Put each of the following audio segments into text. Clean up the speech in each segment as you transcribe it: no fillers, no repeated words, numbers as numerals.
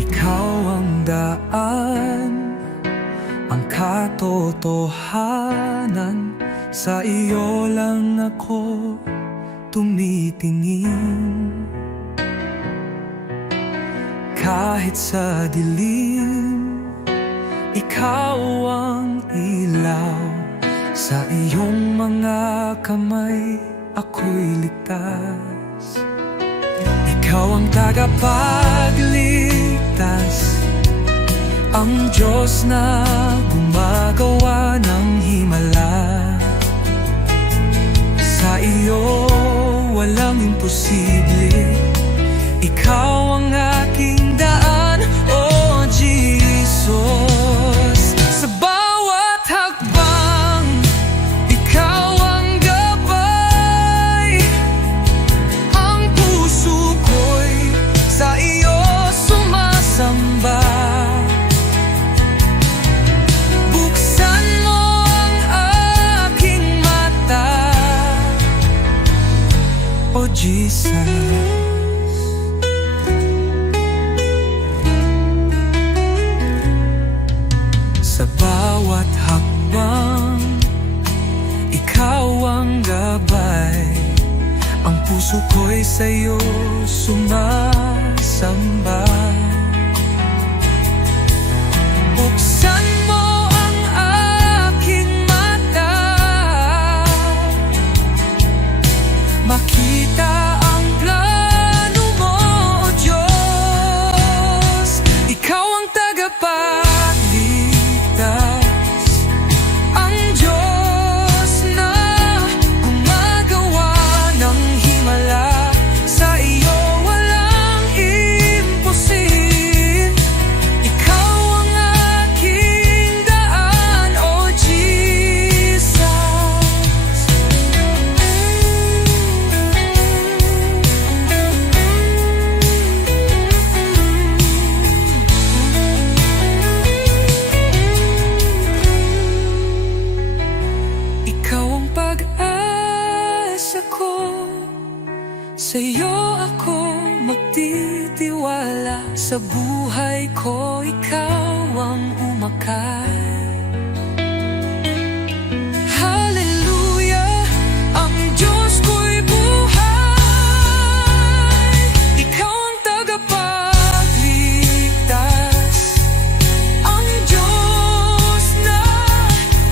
Ikaw ang daan, ang katotohanan. Sa iyo lang ako tumitingin. Kahit sa dilim, ikaw ang ilaw. Sa iyong mga kamay ako'y ligtas. Ikaw ang tagapagligtas, ang Diyos na gumagawa ng himala. Sa iyo walang imposible. Ikaw ang aking daan, oh Jesus. Sa bawat hakbang, ikaw ang gabay. Ang puso ko'y sa iyo sumasamba. Buksan mo ang aking mata, oh Jesus. Sa bawat hakbang, ikaw ang gabay. Ang puso ko'y sa'yo sumasamba. Buksan mo ang aking mata, makita ang plano mo, O Diyos. Ikaw ang tagapagligtas, ang Diyos na gumagawa ng himala. Sa iyo walang imposible. Ikaw ang aking daan, oh Jesus. Ikaw ang pag-asa ko, sa iyo ako magtitiwala. Sa buhay ko ikaw ang umakay. Hallelujah, ang Diyos ko'y buhay. Ikaw ang tagapagligtas, ang Diyos na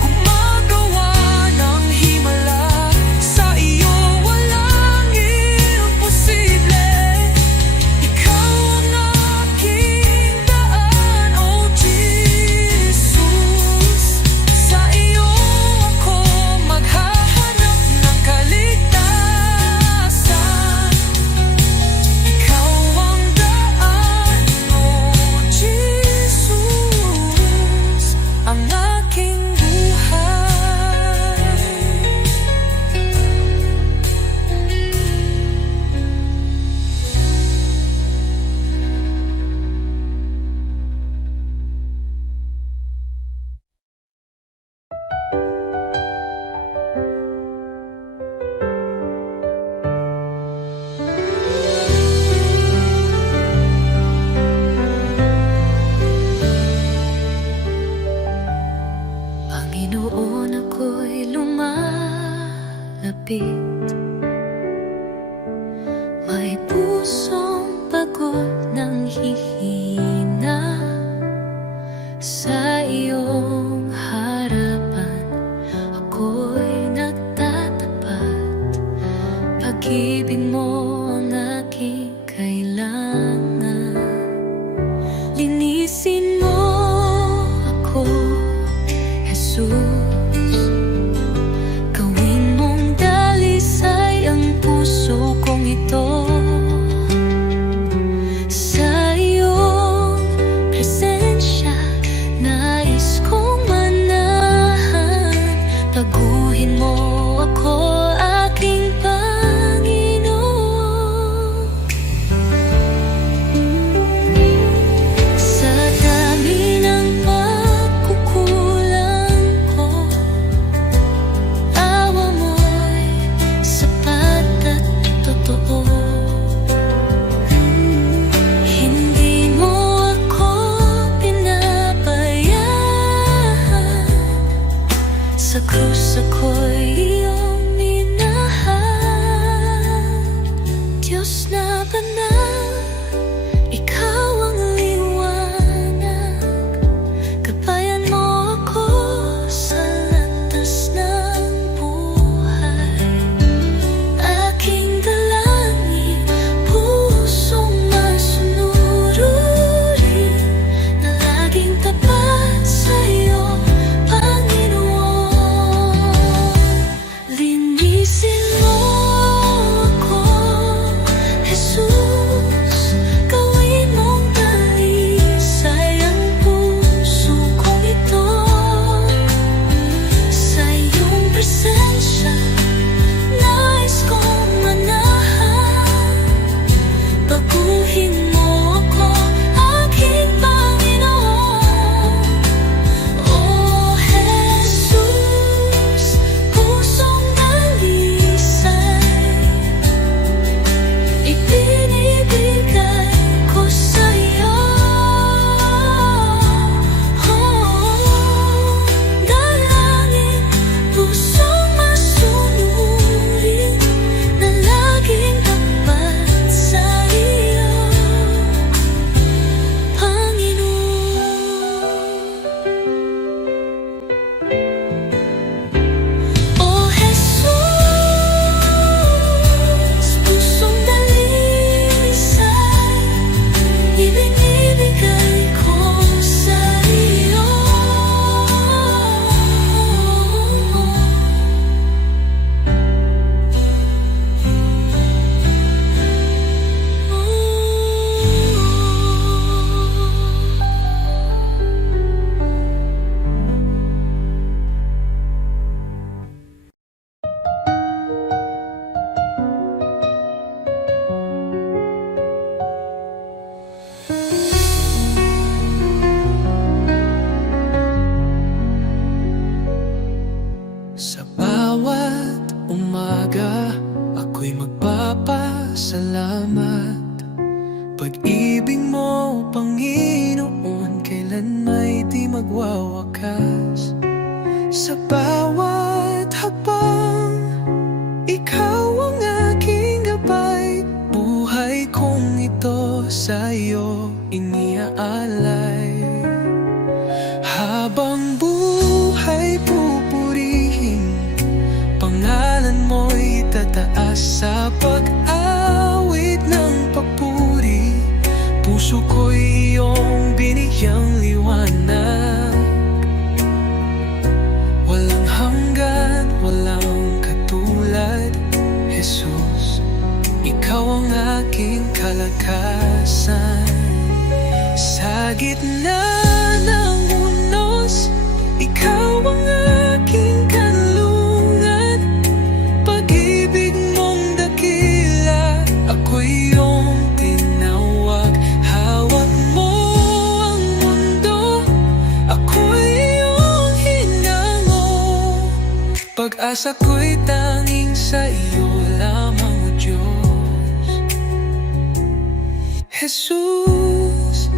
gumagawa ng himala. Sa iyo walang imposible. Ikaw ang aking daan, oh Jesus. Sa iyo ako maghahanap ng kaligtasan. Ikaw ang daan, oh Jesus, ang aking buhay. Panginoon, ako'y lumalapit, may pusong pagod ng hihina. Sa iyong harapan ako'y nagtatapat. Pag-ibig mo ang aking kailangan. Linisin mo ako, Jesus. Gawin mong dalisay ang puso kong ito. Sa iyo magwawakas. Sa bawat hakbang, ikaw ang aking gabay. Buhay kong ito sa'yo iniaalay. Habang buhay pupurihin, pangalan mo'y tataas. Sa pag-awit ng papuri, puso ko'y iyong binigyang liwanag. Walang hanggan, walang katulad, Jesus. Ikaw ang aking kalakasan. Sa gitna ng unos, ikaw ang aking kanlungan. Pag-ibig mong dakila, ako'y iyong tinawag. Hawak mo ang mundo, ako'y iyong hinango. Pag-asa ko'y tanging sa iyo lamang, O Diyos. Jesus,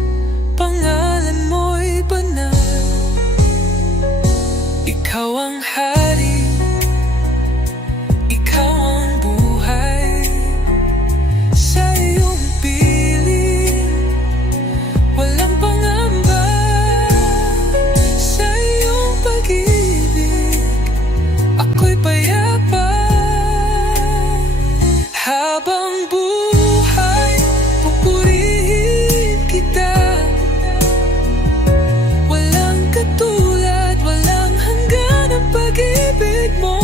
pangalan mo'y banal. Ikaw ang hari, ikaw ang buhay. Sa iyong piling, walang pangamba. Sa iyong pag-ibig, ako'y payapa. Habang buhay, pupurihin kita. Walang katulad, walang hanggan ang pag-ibig mo.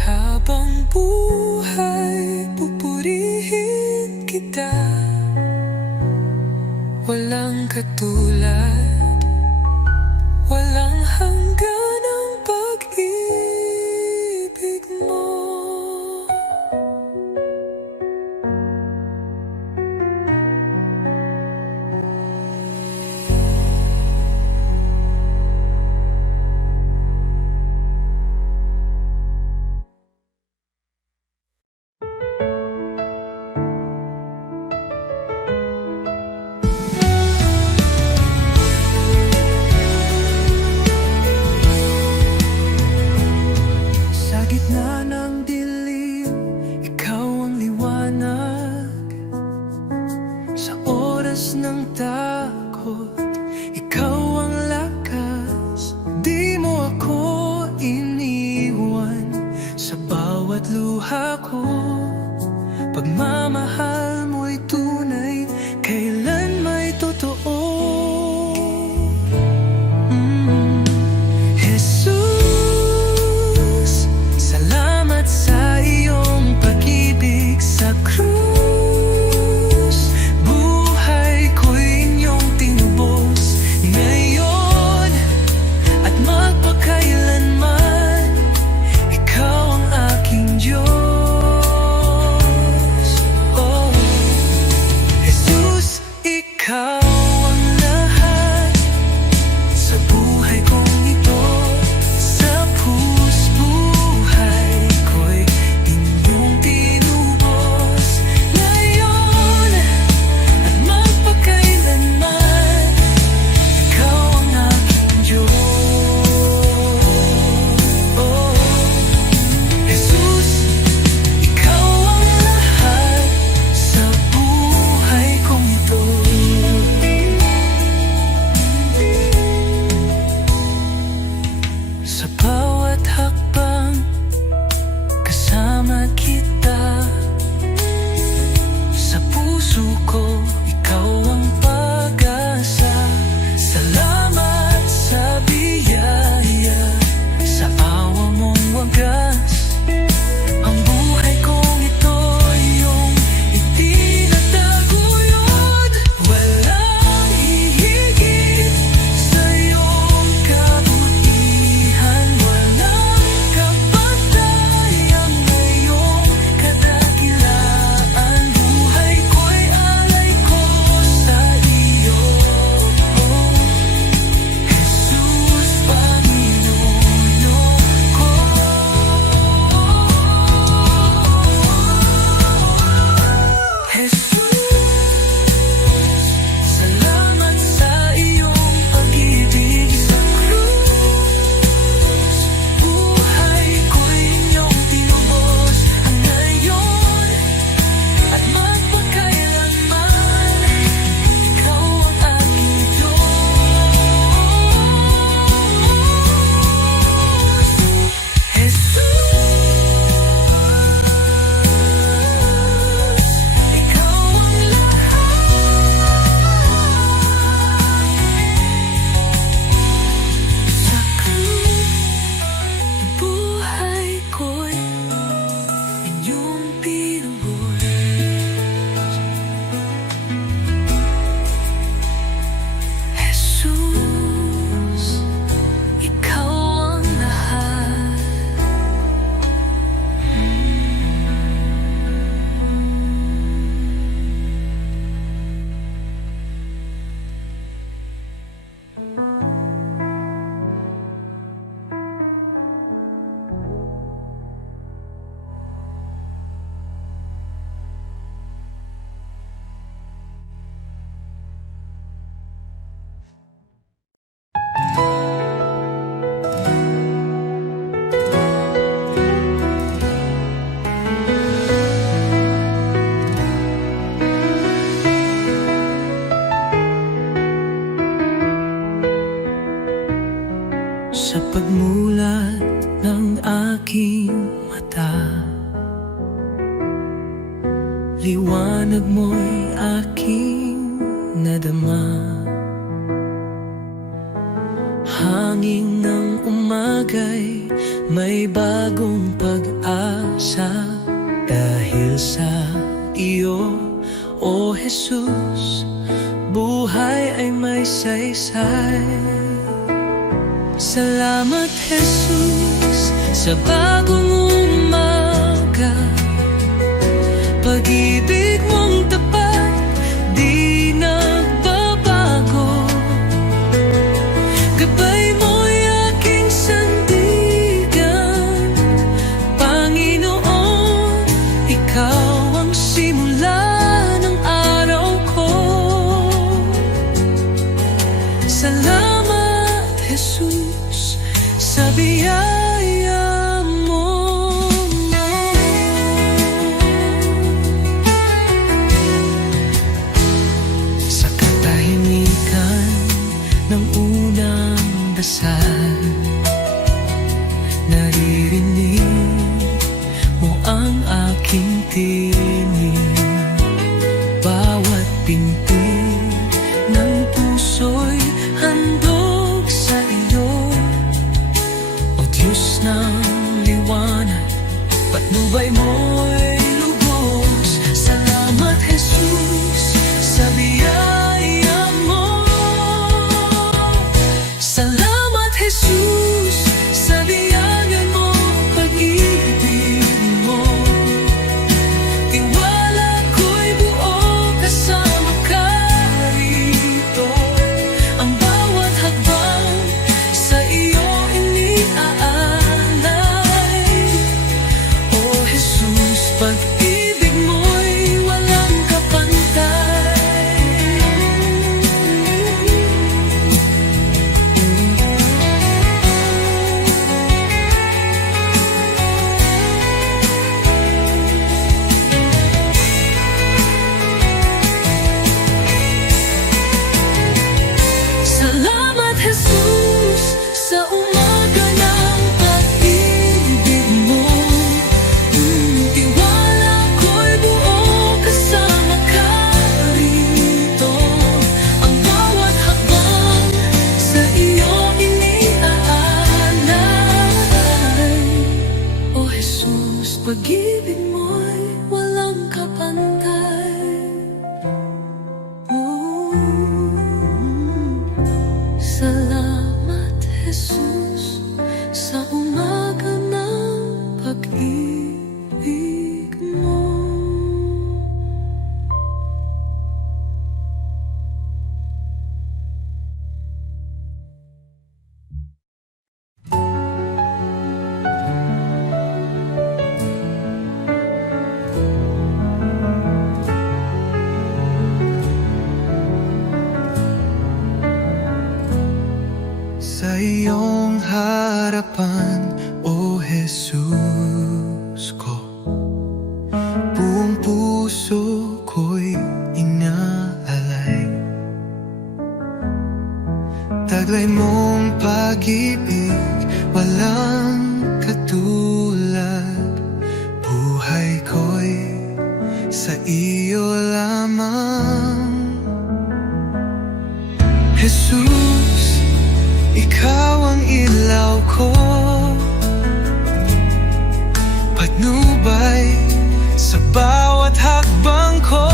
Habang buhay, pupurihin kita. Walang katulad, walang hanggan ang pag-ibig mo. Sa gitna ng dilim, ikaw ang liwanag. Sa oras ng takot, ikaw ang lakas. Di mo ako iniwan sa bawat luha ko. Pagmamahal mo'y tunay, kailan may totoo. Jesus, salamat sa iyong pag-ibig sa krus. Buhay ko'y inyong tinubos ngayon at magpakailanman. Ikaw ang aking Diyos. Oh, Jesus, ikaw ang lahat sa buhay kong ito. Sa buhay ko'y inyong tinubos ngayon at magpakailanman. Ikaw ang aking Diyos. Oh, Jesus, ikaw ang lahat sa buhay kong ito. Sa bawat hakbang, kasama kita. Sa puso ko, ikaw ang pag-asa. Salamat sa biyaya, sa awa mong wagas. Ang buhay kong ito'y iyong itinataguyod. Walang hihigit sa iyong kabutihan. Walang kapatayan na iyong kadakilaan. liwanag mo'y aking nadama. Hangin ng umagay may bagong pag-asa. Dahil sa iyo, O Jesus, buhay ay may saysay. Salamat Jesus sa bagong umaga. Pag-ibig mong tapat, di nagbabago. Gabay mo'y aking sandigan. Panginoon, ikaw ang simula ng araw ko. Salamat Jesus sa biyaya mo. Sa katahimikan ng unang dasal, naririnig mo ang aking tinig. Bawat pintig ng puso'y handog sa iyo. O Diyos ng liwanag, patnubay mo'y lubos. Salamat Jesus sa biyaya mo. Salamat Jesus sa biyaya mo, pag-ibig mo. Tiwala ko'y buo kasama ka rito. Ang bawat hakbang sa iyo iniaalay. O Jesus, pag-ibig mo'y walang kapantay. Salamat Jesus sa umaga ng pag-ibig mo. Tiwala ko'y buo kasama ka rito. Ang bawat hakbang sa iyo iniaalay. O Jesus, pag-ibig mo'y walang kapantay. Salamat Jesus sa umaga ng pag-ibig mo. Sa iyong harapan, O Jesus ko, buong puso ko'y inaalay. Taglay mong pag-ibig, walang katulad. Buhay ko'y sa iyo lamang. Jesus, ikaw ang ilaw ko, patnubay sa bawat hakbang ko.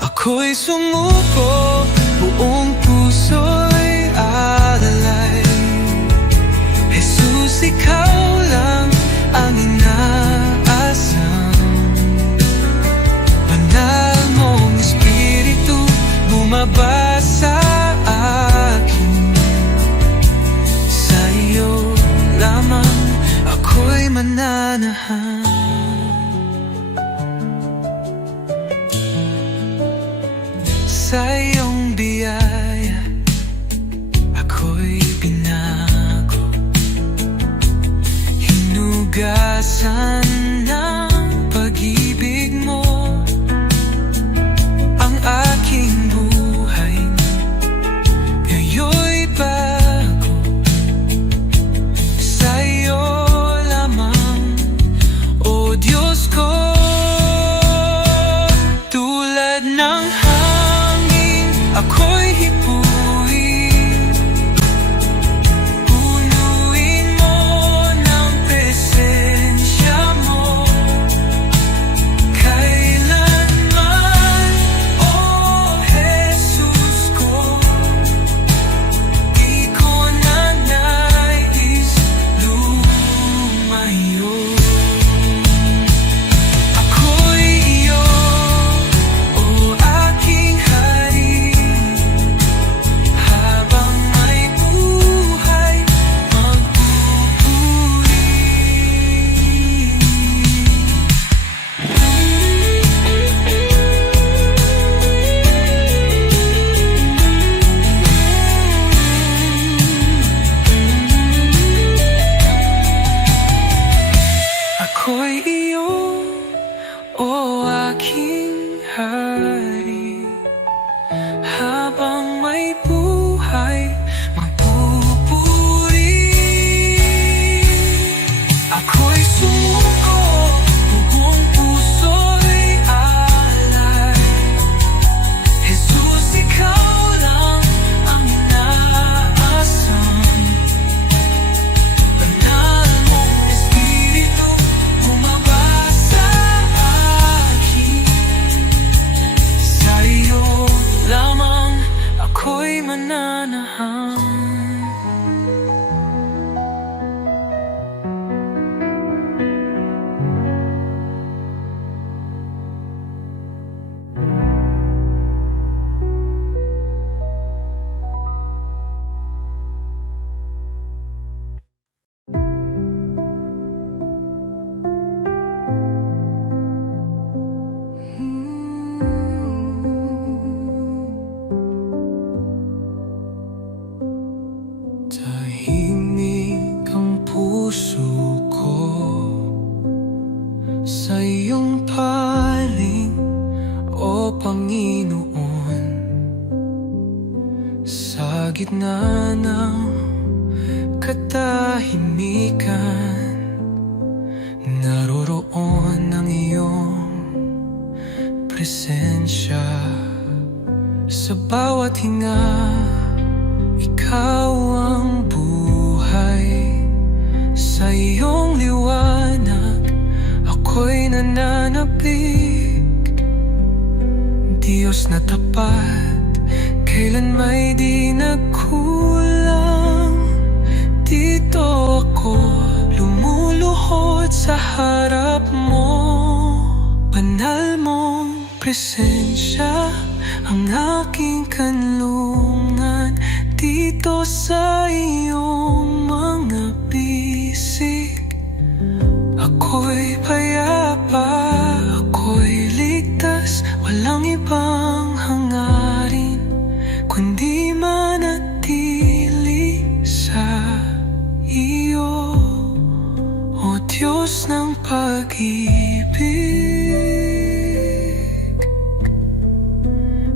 Ako'y sumuko, buong puso'y alalay. Jesus, ikaw lang ang inaasam. Banal mong Espiritu bumaba sa akin. Sa iyo lamang ako'y mananahan. Sa iyong biyaya ako'y binago, hinugasan ng pag-ibig mo. Ang aking buhay ngayon'y bago. Sa iyo lamang, O Diyos ko. Ako'y iyo, o aking hari. Habang may buhay, magpupuri. Ako'y sumuko, buong puso'y alay. Jesus, ikaw lang ang inaasam. Banal mong Espiritu, bumaba sa akin. Sa iyo lamang ako'y mananahang. Tahimik ang puso ko sa iyong paling, o Panginoon. Sa gitna ng katahimikan, naroroon ang iyong presensya. Sa bawat hinga, ikaw ang buhay. Sa iyong liwanag, ako'y nananapig. Diyos na tapat, kailan may di nagkulang. Dito ako lumuluhod sa harap mo. Banal mong presensya ang aking kanlungan. Dito sa iyong mga bisig, ako'y payapa, ako'y ligtas. Walang ibang hangarin kundi manatili sa iyo, o Diyos ng pag-ibig.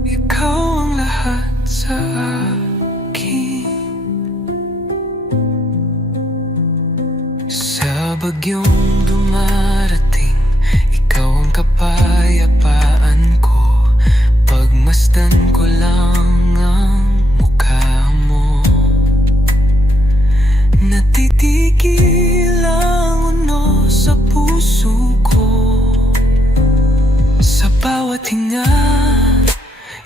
Ikaw ang lahat sa sa bagyong dumarating, ikaw ang kapayapaan ko. Pagmasdan ko lang ang mukha mo, natitigil ang uno sa puso ko. Sa bawat hinga,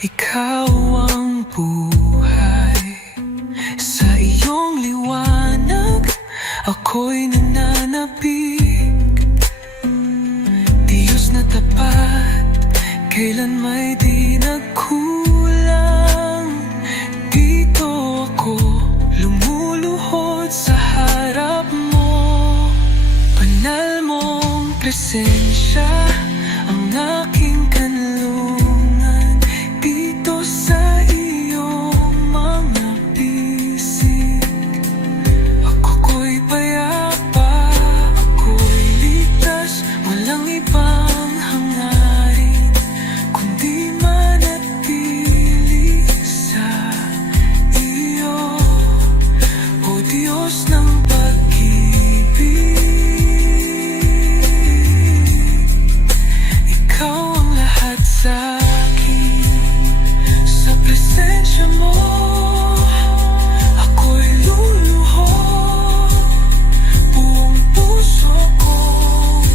ikaw ang buhay. Sa iyong liwanag, ako'y nananapig. Diyos na tapat, kailan may di nagkulang. Dito ako lumuluhod sa harap mo. Banal mong presensya ang aking kanlungan. Dito sa iyong mga bisig, ako'y payapa, ako'y ligtas. Walang ibang hangarin kundi manatili sa iyo, o Diyos ng pag-ibig. Ikaw ang lahat sa akin. Sa presensya mo, ako'y luluhod. Buong puso kong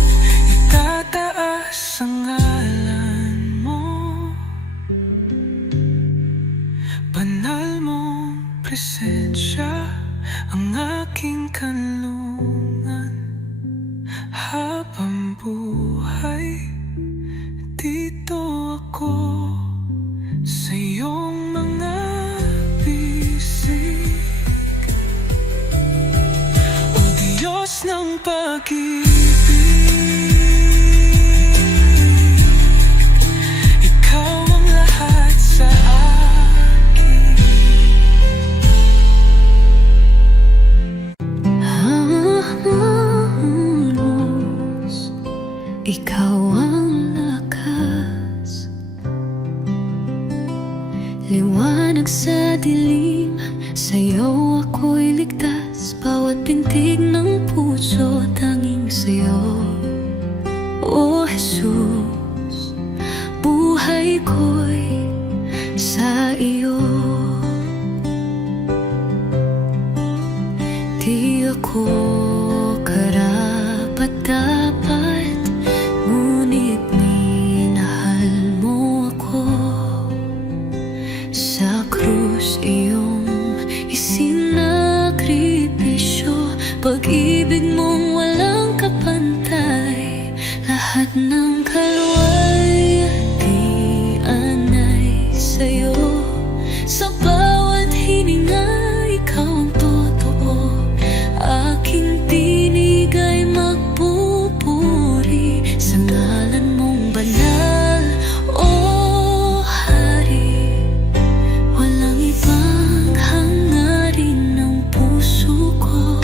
itataas ang ngalan mo. Banal mong presensya ang aking kanlungan. Habang buhay, dito ako sa iyong mga bisig, o Diyos ng pag-ibig. Ikaw ang lahat sa akin. ikaw ang lakas, liwanag sa dilim, sa'yo ako'y ligtas. Bawat pintig ng puso, tanging sa'yo, O Jesus. Buhay ko'y sa iyo, di ako karapat-dapat, ngunit minahal mo ako. Sa krus iyong isinakripisyo, pag-ibig mong walang kapantay. Lahat ng kalwalhatian ay sa'yo. Sa bawat hininga, ikaw ang totoo. Aking tinig ay magpupuri sa ngalan mong banal, O Hari. Walang ibang hangarin ng puso ko,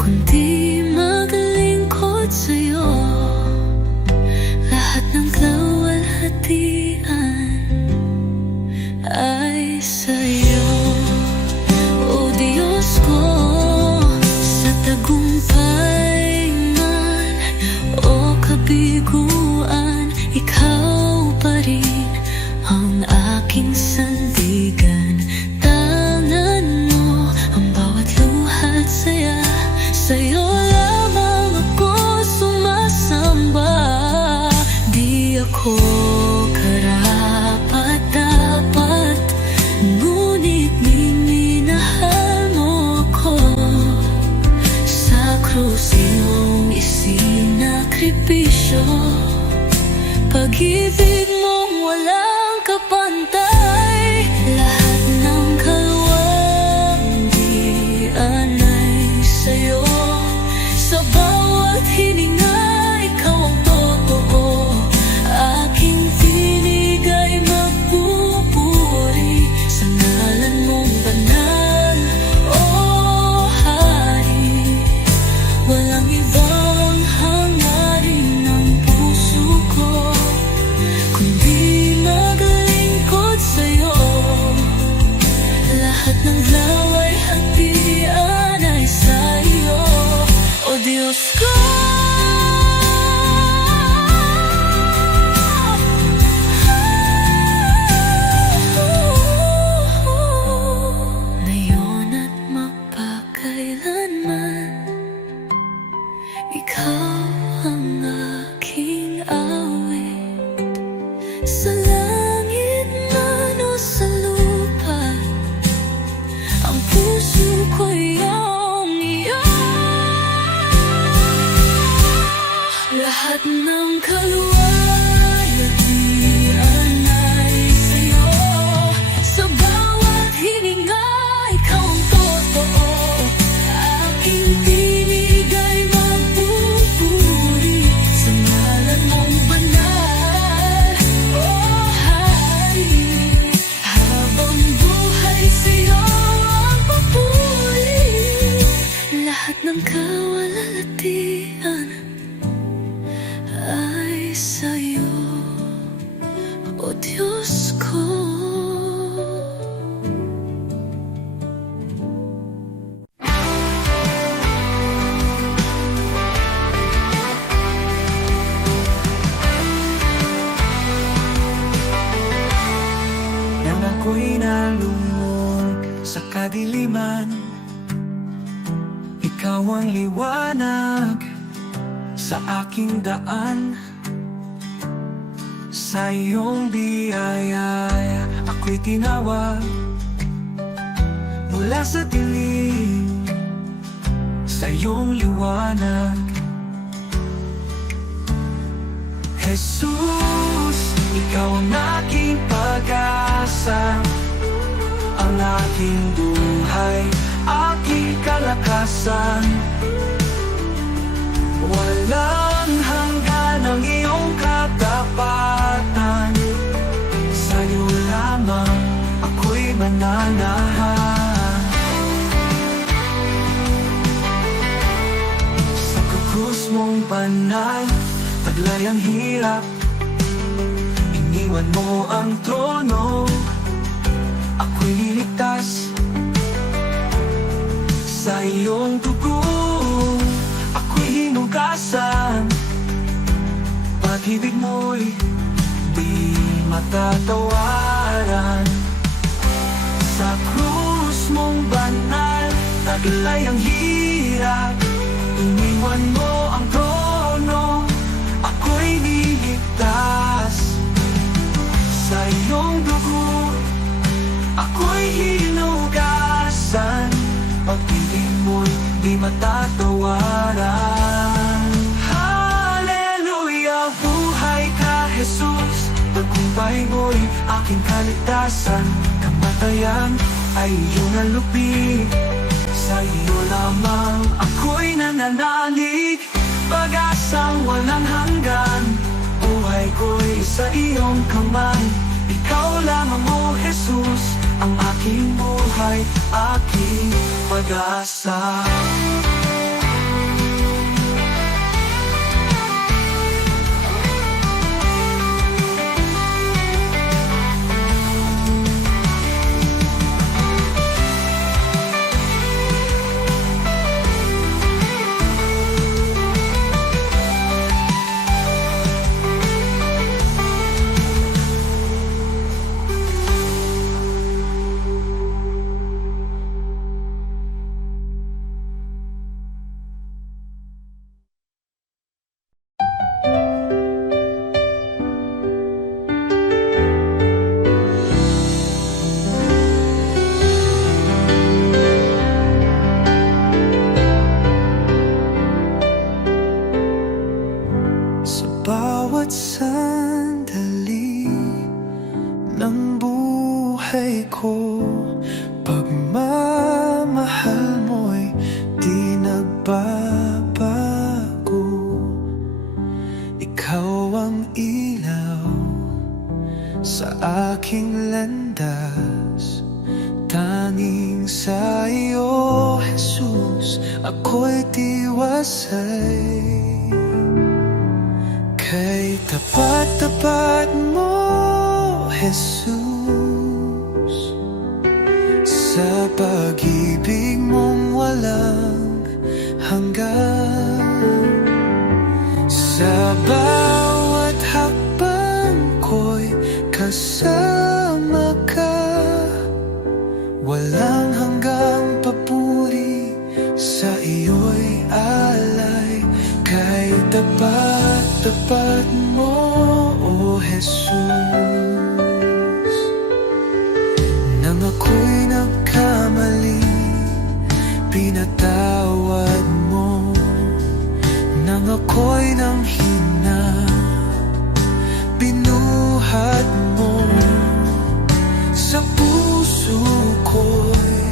kundi maglingkod sa'yo. Lahat ng kalwalhatian ay sa'yo, O Diyos ko. Sa tagumpay man o kabiguan, ikaw pa rin ang aking sandigan. Tangan mo ang bawat luha at saya, sa'yo lamang ako sumasamba. Di ako karapat-dapat, ngunit minahal mo ako. Sa krus iyong isinakripisyo, pag-ibig mong walang kapantay. Lahat ng kalwalhatian ay sa'yo. Sa bawat hininga, ikaw ang totoo. Aking tinig ay magpupuri sa ngalan mong banal, O Hari. Walang ibang hangarin ng puso ko, kundi maglingkod sa'yo. Lahat ng kalwalhatian ay sa'yo, O Diyos ko. Ngayon at magpakailanman, ikaw ang aking awit. Sa langit man o sa lupa, ang puso ko'y iyong iyo. Lahat ng kalwalhatian ay sa'yo. Sa bawat hininga, ikaw ang totoo. Aking tinig ay magpupuri sa ngalan mong banal, O Hari. Habang buhay sa'yo ang papuri. Lahat ng kalwalhatian ay sa'yo, O Diyos ko. Nang ako'y nalungkot sa kadiliman, ikaw ang liwanag sa aking daan. Sa iyong biyaya ako'y tinawag mula sa dilim, sa iyong liwanag. Jesus, ikaw ang aking pag-asa, ang aking buhay, aking kalakasan. Walang hanggan ang iyong katapatan, sa'yo lamang ako'y mananahan. Sa krus mong banal, taglay ang hirap. Iniwan mo ang trono, ako'y niligtas sa iyong dugo. Ako'y hinugasan, pag-ibig mo'y di matatawaran. Sa krus mong banal, taglay ang hirap. Iniwan mo ang trono, ako'y niligtas sa iyong dugo. Ako'y hinugasan, pag-ibig mo'y di matatawaran. Hallelujah, buhay ka Jesus, tagumpay mo'y aking kaligtasan. Kamatayan ay iyong nalupi, sa iyo lamang ako'y nananalig. Pag-asang walang hanggan, buhay ko'y sa iyong kamay. Ikaw lamang, O Jesus, ang aking buhay, aking pag-asa. Bawat sandali ng buhay ko, pagmamahal mo'y di nagbabago. Ikaw ang ilaw sa aking landas, tanging sa iyo, Jesus, ako'y tiwasay. Kay tapat-tapat mo, Jesus, sa pag-ibig mong walang hanggan. Sa bawat hakbang ko'y kasama ka, walang hanggang papuri, sa iyo'y alay. Kay tapat-tapat mo, O Jesus, nang ako'y nagkamali, pinatawad mo. Nang ako'y nanghina, binuhat mo. Sa puso ko'y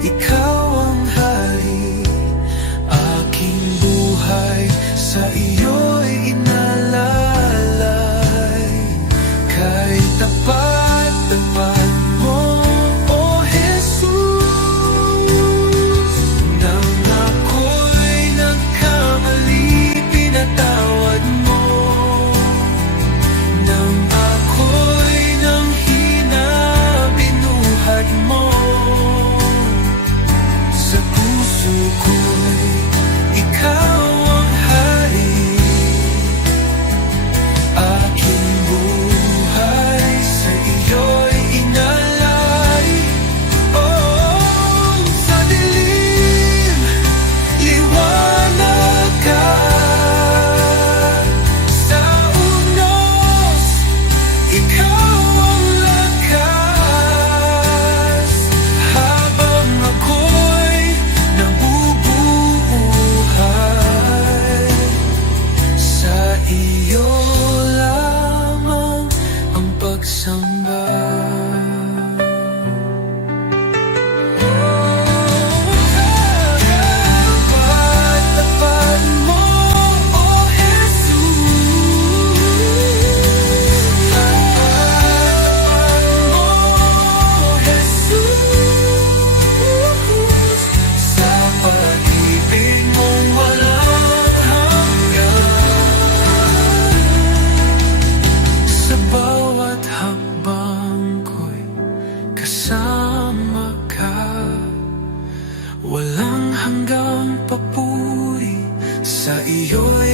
ikaw ang hari, aking buhay sa iyo'y inalalay. Kay tapat-tapat mo, O Jesus, nang ako'y nagkamali, pinatawad mo. Nang ako'y nanghina, binuhat mo.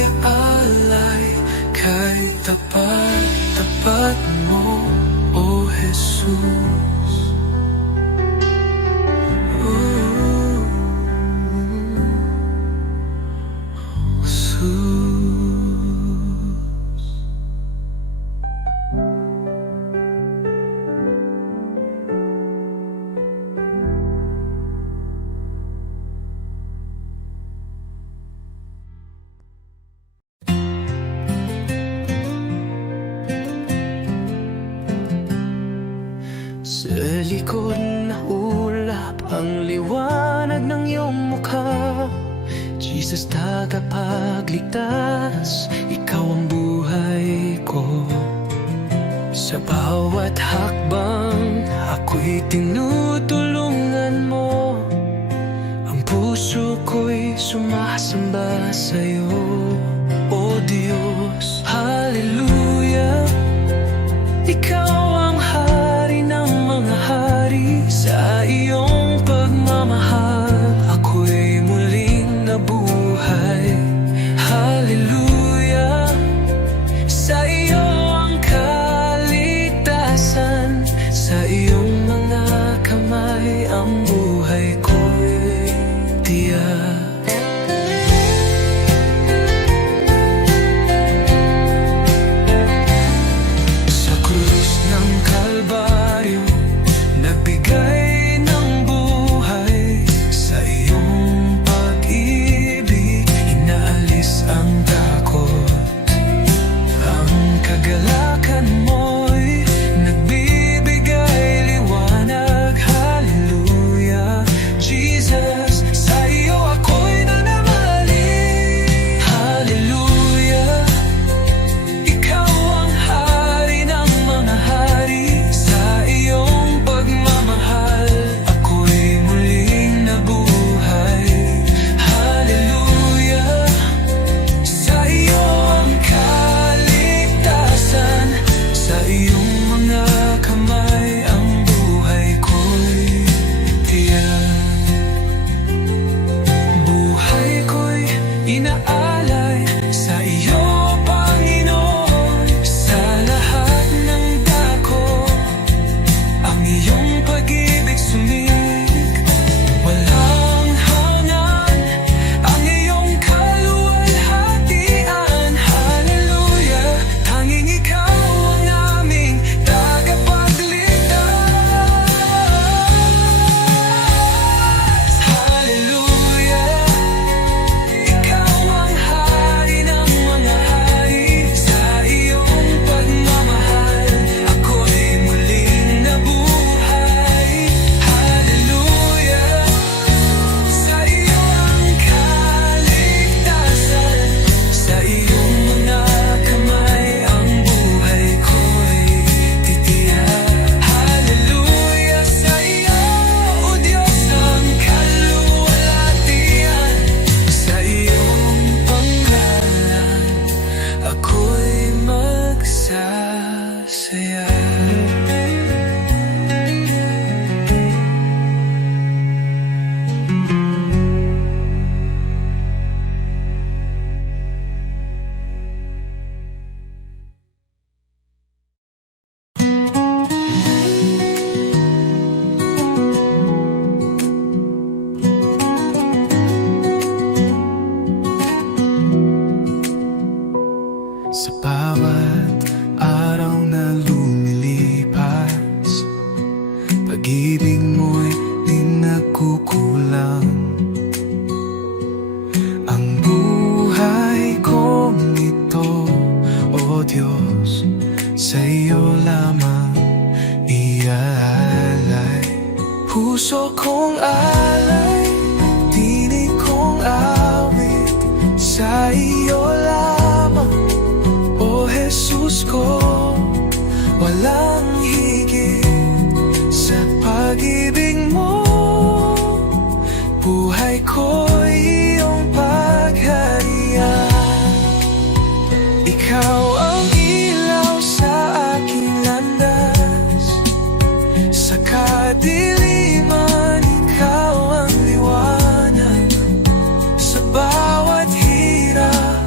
iniaalay kay tapat mo, O Jesus. Sa likod na ulap ang liwanag ng iyong mukha, Jesus, tagapagligtas, ikaw ang buhay ko. Sa bawat hakbang ako'y tinutulungan mo, ang puso ko'y sumasamba sa'yo, O Diyos. Hallelujah, ikaw ang hari ng mga hari. Sa iyong pagmamahal ako'y muling nabuhay. Hallelujah, sa iyo ang kaligtasan. Sa iyong mga kamay ang buhay ko'y tiyak. Nagbigay ng buhay sa iyong pag-ibig, inaalis ang takot. Ang kagalakan mo'y nagbibigay liwanag. Hallelujah, Jesus, sa iyo ako'y nanangali. Hallelujah, ikaw ang hari ng mga hari. Sa iyong pagmamahal ako'y muling nabuhay. Hallelujah, sa iyo ang kaligtasan. Sa iyong mga kamay ang buhay ko'y tiyak. Buhay ko'y inaalay sa iyo, Panginoon. Sa lahat ng dako ang iyong pag-ibig sumig, walang hanggan ang iyong kaluwalhatian. Hallelujah, tanging ikaw ang aming tagapagligtas. Hallelujah, ikaw ang hari ng mga hari. Sa iyong pagmamahal ako'y muling nabuhay. Hallelujah, sa iyo ang kaligtasan. Sa iyong mga kamay ang buhay ko'y titiyak. Hallelujah, sa iyo, O Diyos, ang kaluwalhatian. Sa iyong panggalan ako'y magsasaya. Sa bawat araw na lumilipas, pag-ibig mo'y di nagkukulang. Ang buhay kong ito, O Diyos, sa iyo lamang iaalay. Puso kong alay, tinig kong awit, sa iyo lamang, O Jesus ko. Walang higit sa pag-ibig mo, buhay ko'y iyong pagharian. Ikaw ang ilaw sa aking landas, sa kadiliman ikaw ang liwanag. Sa bawat hirap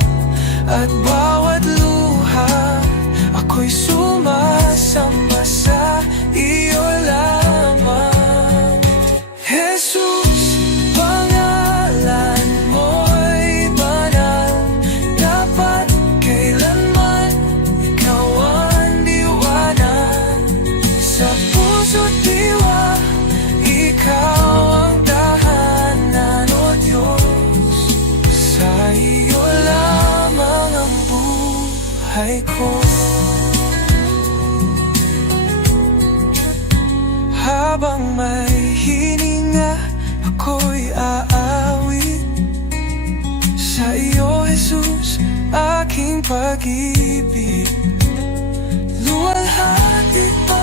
At bawat luha, ako'y sumasamba sa iyo lamang. Jesus, pangalan mo'y banal, dapat kailanman ikaw ang liwanag. Sa puso't diwa, ikaw ang tahanan, O Diyos. Sa iyo lamang ang buhay ko. Habang may hininga, ako'y aawit sa iyo, Jesus, aking pag-ibig. Luwalhati pa